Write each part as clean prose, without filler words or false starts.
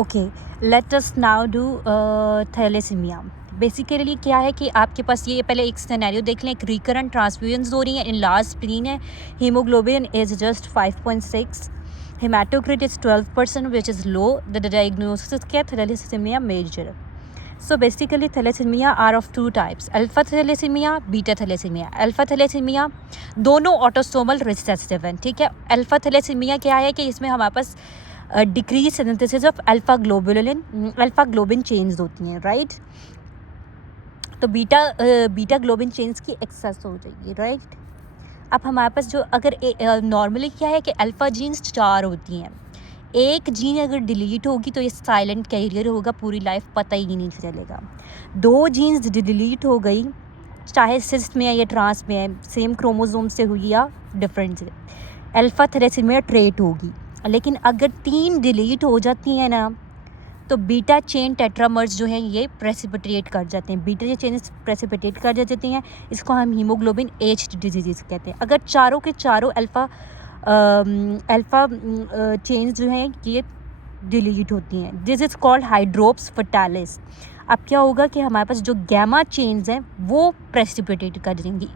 Okay, let us now do thalassaemia. Basically क्या है कि आपके पास ये पहले एक सिनेरियो देख लें, एक रिकरेंट ट्रांसफ्यूजन्स हो रही हैं, इन लार्ज स्प्लीन है, haemoglobin is just 5.6, haematocrit is 12% which is low, the diagnosis क्या है, thalassaemia major. So basically thalassemia are of two types, alpha thalassemia, beta thalassemia. Alpha thalassemia दोनों ऑटोसोमल रिसेसिव हैं, ठीक है। अल्फा थैलेसीमिया क्या है कि इसमें हमारे पास decrease synthesis of alpha globin chains होती हैं, राइट। तो बीटा ग्लोबिन चेन्स की एक्सेस हो जाएगी, राइट। अब हमारे पास जो अगर नॉर्मली क्या है कि अल्फा जीन्स 4 होती हैं, एक जीन अगर डिलीट होगी तो ये साइलेंट कैरियर होगा, पूरी लाइफ पता ही नहीं चलेगा। 2 जीन्स डिलीट हो गई, चाहे सिस्ट में है या ट्रांस में है, सेम क्रोमोसोम से हुई या डिफरेंट से, अल्फा थैलेसीमिया ट्रेट होगी। लेकिन अगर 3 डिलीट हो जाती हैं ना, तो बीटा चेन टेट्रामर्स जो हैं ये प्रेसिपिटेट कर जाते हैं, बीटा चेन प्रेसिपिटेट कर जाती हैं, इसको हम हीमोग्लोबिन एच डिजीज़ कहते हैं। अगर चारों के चारों अल्फ़ा चेन्स जो हैं ये डिलीट होती हैं, दिस इज़ कॉल्ड हाइड्रोप्स फटालिस। अब क्या होगा कि हमारे पास जो गैमा चेन्स हैं वो प्रेसिपिटेट कर देंगी,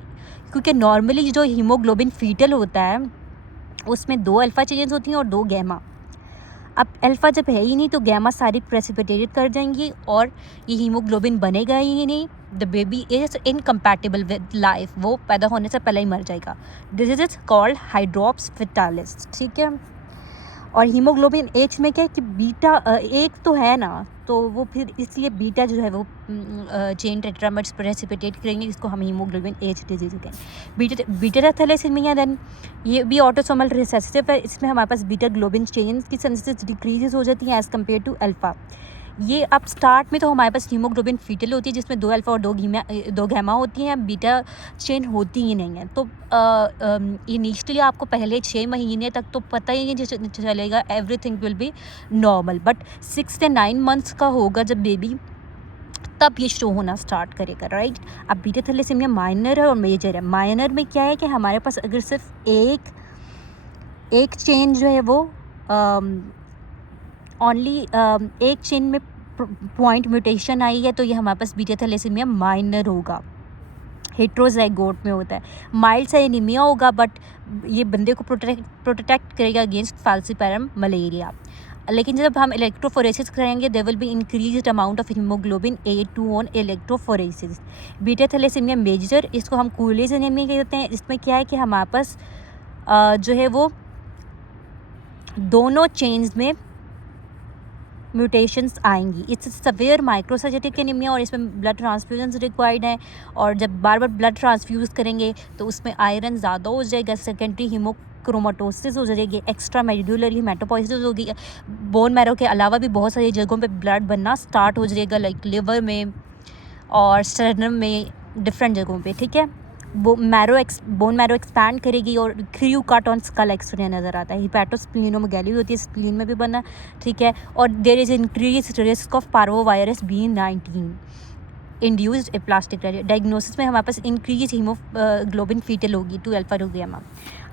क्योंकि नॉर्मली जो हीमोग्लोबिन फीटल होता है उसमें 2 अल्फ़ा चेन्स होती हैं और 2 गैमा। अब अल्फ़ा जब है ही नहीं तो गैमा सारी प्रेसिपिटेटेड कर जाएंगी और ये हीमोग्लोबिन बनेगा ही नहीं, the baby is incompatible with life, वो पैदा होने से पहले ही मर जाएगा। दिस इज़ कॉल्ड हाइड्रोप्स फटालिस, ठीक है। और हीमोग्लोबिन एच में क्या है कि बीटा एक तो है ना, तो वो फिर इसलिए बीटा जो है वो चेन टेट्रामर्स प्रेसिपिटेट करेंगे, जिसको हम हीमोग्लोबिन एच डिजीज कहेंगे। बीटा थैलेसीमिया देन ये भी ऑटोसोमल रिसेसिव है, इसमें हमारे पास बीटा ग्लोबिन चेन की सिंथेसिस डिक्रीजेस हो जाती हैं एज़ कम्पेयर टू अल्फ़ा। ये अब स्टार्ट में तो हमारे पास हीमोग्लोबिन फीटल होती है, जिसमें 2 अल्फ़ा और 2 गैमा होती हैं, बीटा चेन होती ही नहीं है। तो इनिशियली आपको पहले 6 महीने तक तो पता ही नहीं चलेगा, everything will be normal, but 6 से 9 मंथ्स का होगा जब बेबी, तब ये शो होना स्टार्ट करेगा, राइट। अब बीटा थैलेसीमिया माइनर है और मेजर है। माइनर में क्या है कि हमारे पास अगर सिर्फ एक चेन जो है वो ओनली एक चेन में पॉइंट म्यूटेशन आई है, तो ये हमारे पास बीटा थैलेसीमिया माइनर होगा, हेट्रोजाइगोट में होता है। माइल्ड सा एनीमिया होगा, बट ये बंदे को प्रोटेक्ट करेगा अगेंस्ट फैल्सिपारम मलेरिया। लेकिन जब हम इलेक्ट्रोफोरेसिस करेंगे, there will be increased amount of haemoglobin A2 on electrophoresis. Beta thalassaemia major, इसको हम कूलेज एनीमिया कहते हैं। इसमें क्या है कि हमारे पास जो है वो दोनों चेन्स में म्यूटेशंस आएंगी। इट्स सवेयर माइक्रोसाइटेटिक एनीमिया और इसमें ब्लड ट्रांसफ्यूजन्स रिक्वायर्ड हैं, और जब बार बार ब्लड ट्रांसफ्यूज़ करेंगे तो उसमें आयरन ज़्यादा हो जाएगा, सेकेंडरी हीमोक्रोमाटोसिस हो जाएगी, एक्स्ट्रा मेडुलर हीमेटोपोइसिस होगी, बोन मैरो के अलावा भी बहुत सारी जगहों पे ब्लड बनना स्टार्ट हो जाएगा, लाइक लिवर में और स्टर्नम में, डिफरेंट जगहों पे, ठीक है। बोन मैरो एक्सपैंड करेगी और crew cut on skull X ray नज़र आता है। हिपैटोस्प्लीनोमेगाली होती है, स्प्लीन में भी बना, ठीक है। और there is increase risk of parvovirus B19 induced aplastic diagnosis में हमारे पास इंक्रीज हीमोग्लोबिन फीटल होगी 2 अल्फा 2 गैमा।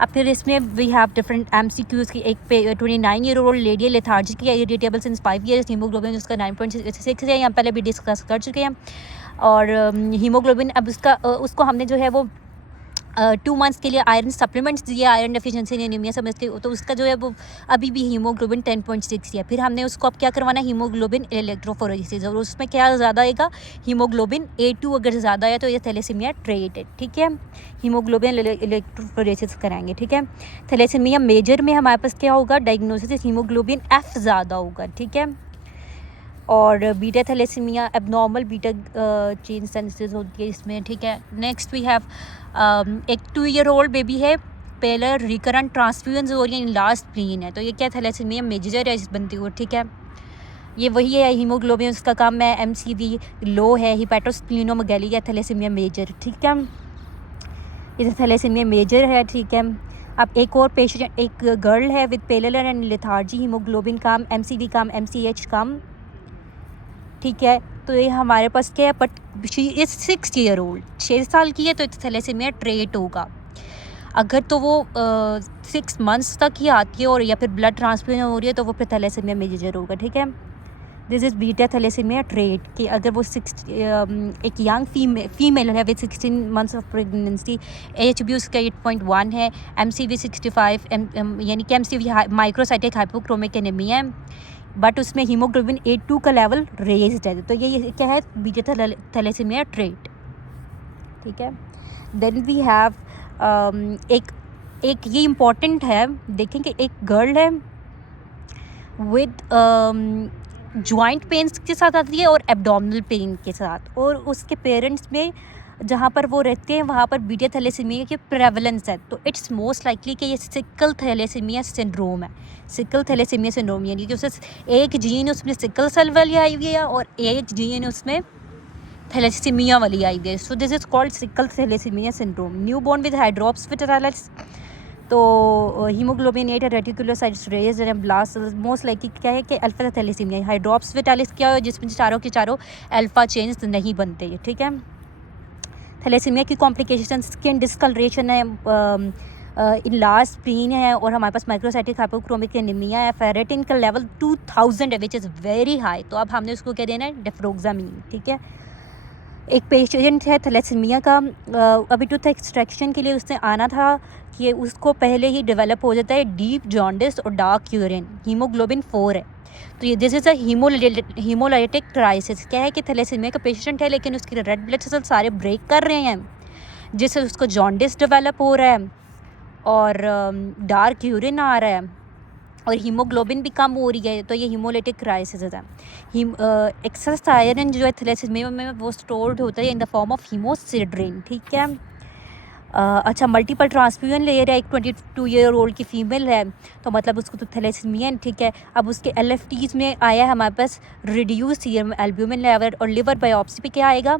अब फिर इसमें वी हैव डिफरेंट MCQs की। एक पे 29 ईयर ओल्ड लेडी लेथार्जी की, इरिटेबल सिंस 5 ईयर्स, हीमोग्लोबिन उसका 9.6 है, यहाँ पहले भी डिस्कस कर चुके हैं। और हीमोग्लोबिन अब उसको हमने जो है वो 2 मंथ्स के लिए आयरन सप्लीमेंट्स दिए, आयरन डेफिशिएंसी एनीमिया समझ के, तो उसका जो है वो अभी भी हीमोग्लोबिन 10.6 है। फिर हमने उसको अब क्या करवाना है, हीमोग्लोबिन इलेक्ट्रोफोरेसिस, और उसमें क्या ज़्यादा आएगा, हीमोग्लोबिन A2 अगर ज़्यादा है तो ये थैलेसीमिया ट्रेट है, ठीक है। हीमोग्लोबिन इलेक्ट्रोफोरेसिस कराएंगे, ठीक है। थैलेसीमिया मेजर में हमारे पास क्या होगा, डायग्नोसिस हीमोग्लोबिन F ज़्यादा होगा, ठीक है। और beta thalassaemia abnormal beta chain synthesis होती है इसमें, ठीक है। नेक्स्ट वी हैव एक 2 ईयर ओल्ड बेबी है, पहले रिकरेंट ट्रांसफ्यूजन हो रही है, लास्ट प्लीन है, तो ये क्या थैलेसीमिया मेजर है इस बनती हुई, ठीक है। ये वही है, हीमोग्लोबिन उसका काम है, MCV लो है, हिपैटोस्प्लीनोमेगाली है, थैलेसीमिया मेजर, ठीक है। ये थैलेसीमिया मेजर है, ठीक है। अब एक और पेशेंट, एक गर्ल है विद पेलर एंड लेथार्जी, हीमोग्लोबिन काम, MCV काम, MCH काम, ठीक है। तो ये हमारे पास क्या है, but she is 6 year old, 6 साल की है, तो थैलेसीमिया ट्रेट होगा। अगर तो वो 6 मंथ्स तक ही आती है और या फिर ब्लड ट्रांसफ्यूजन हो रही है, तो वो फिर थैलेसीमिया मेजर होगा, ठीक है। This is beta thalassaemia trait कि अगर वो एक यंग फीमेल है with 16 months of pregnancy, H B उसका 8.1 है, MCV 65, यानी कि MCV माइक्रोसाइटिक हाइपोक्रोमिक एनीमिया है, बट उसमें हीमोग्लोबिन A2 का लेवल रेज्ड है। तो ये क्या है, बीटा थैलेसीमिया ट्रेट। ठीक है, देन वी हैव एक ये इम्पॉर्टेंट है, देखें कि एक गर्ल है विद जॉइंट पेन्स के साथ आती है और एब्डोमिनल पेन के साथ, और उसके पेरेंट्स में जहाँ पर वो रहते हैं वहाँ पर बीटा थैलेसीमिया की प्रेवलेंस है। तो इट्स मोस्ट लाइकली कि ये सिकल थैलेसीमिया सिंड्रोम है। सिकल थैलेसीमिया सिंड्रोम यानी कि उसे एक जीन उसमें सिकल सेल वाली आई हुई है और एक जीन उसमें थैलेसीमिया वाली आई है। So this is called sickle thalassaemia syndrome. New born with hydrops fetalis, तो haemoglobin 8 reticulocytes raised and blast most likely क्या है कि अल्फा थैलेसीमिया। हाइड्रोप्स विटालिस क्या है, जिसमें चारों के चारों अल्फा चेन्स नहीं बनते। ठीक है, थैलेसीमिया की कॉम्प्लिकेशन स्किन डिस्कलरेशन है, इन लार्ज स्प्लीन है, और हमारे पास माइक्रोसाइटिक हाइपोक्रोमिक एनीमिया है। फेरेटिन का लेवल 2000 है विच इज़ वेरी हाई, तो अब हमने उसको क्या देना है, डेफ्रोक्सामीन। ठीक है, एक पेशेंट है थैलेसीमिया का, अभी टूथ एक्सट्रैक्शन के लिए उसने आना था कि उसको पहले ही डेवलप हो जाता है डीप जॉन्डिस और डार्क यूरिन, हीमोग्लोबिन 4 है। तो ये this is a haemolytic crisis. क्या है कि थैलेसीमिया का पेशेंट है लेकिन उसके रेड ब्लड सेल्स सारे ब्रेक कर रहे हैं, जिससे उसको जॉन्डिस डेवलप हो रहा है और डार्क यूरिन आ रहा है और हीमोग्लोबिन भी कम हो रही है। तो ये हीमोलाइटिक क्राइसिस है। एक्सेस आयरन जो है थैलेसीमिया में वो स्टोर्ड होता है in the form of haemosiderin. ठीक है, अच्छा, मल्टीपल ट्रांसफ्यूजन ले रहा है, एक 22 ईयर ओल्ड की फ़ीमेल है, तो मतलब उसको तो थैलेसीमिया है। ठीक है, अब उसके LFTs में आया है हमारे पास रिड्यूस सीरम एल्ब्यूमिन लेवल, और लिवर बायोप्सी पे क्या आएगा,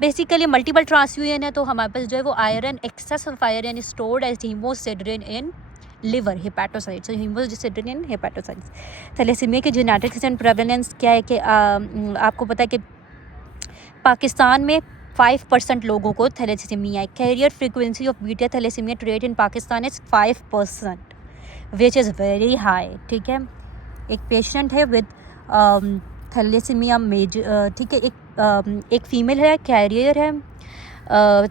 बेसिकली मल्टीपल ट्रांसफ्यूजन है तो हमारे पास जो है वो iron, excess of iron stored as haemosiderin in liver hepatocytes, haemosiderin in hepatocytes. Thalassaemia के जेनेटिक्स एंड प्रेवलेंस क्या है कि आपको पता है कि पाकिस्तान में 5% लोगों को थैलेसीमिया है। Carrier frequency of beta thalassaemia trait in Pakistan is 5%, which is very high. ठीक है, एक पेशेंट है विद थैलेसीमिया मेजर। ठीक है, एक फ़ीमेल है, कैरियर है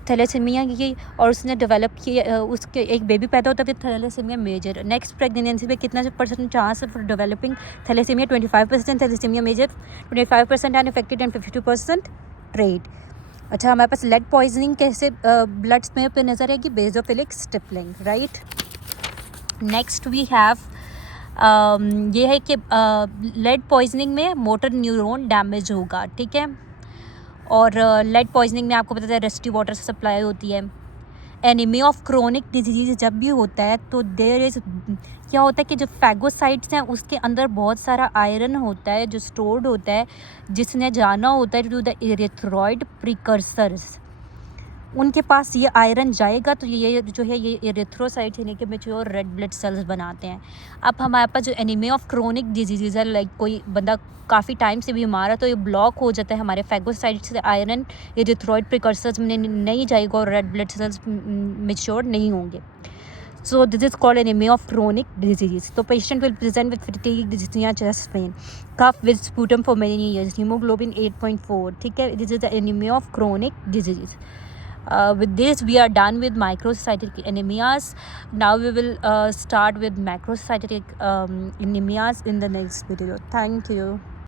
थैलेसीमिया की, और उसने डेवलप किया, उसके एक बेबी पैदा होता है with thalassaemia major. Next pregnancy में कितना % चांस है for developing thalassaemia, 25% thalassaemia major, 25% unaffected and 52% trait. अच्छा, हमारे पास लेड पॉइजनिंग कैसे ब्लड स्मेयर पे नज़र आएगी, basophilic stippling. Right, next we have ये है कि लेड पॉइजनिंग में मोटर न्यूरॉन डैमेज होगा। ठीक है, और लेड पॉइजनिंग में आपको पता है रस्टी वाटर से सप्लाई होती है। एनीमिया ऑफ क्रोनिक डिजीज़ जब भी होता है तो देयर इज़ क्या होता है कि जो फैगोसाइट्स हैं उसके अंदर बहुत सारा आयरन होता है जो स्टोर्ड होता है, जिसने जाना होता है टू द इरेथ्रॉइड प्रिकर्सर्स, उनके पास ये आयरन जाएगा तो ये जो है ये इरेथ्रोसाइट्स यानी कि मैच्योर रेड ब्लड सेल्स बनाते हैं। अब हमारे पास जो एनीमिया ऑफ क्रोनिक डिजीज़ है, लाइक कोई बंदा काफ़ी टाइम से बीमार है तो ये ब्लॉक हो जाता है, हमारे फैगोसाइट्स से आयरन इरेथ्रॉइड प्रिकर्सर्स में नहीं जाएगा और रेड ब्लड सेल्स मैच्योर नहीं होंगे। So this is called anaemia of chronic disease. तो patient will present with fatigue, dyspnoea, chest pain, cough with sputum for many years, haemoglobin 8.4। ठीक है, this is the anaemia of chronic disease. With this we are done with microcytic anemias. Now we will start with macrocytic anemias in the next video. Thank you.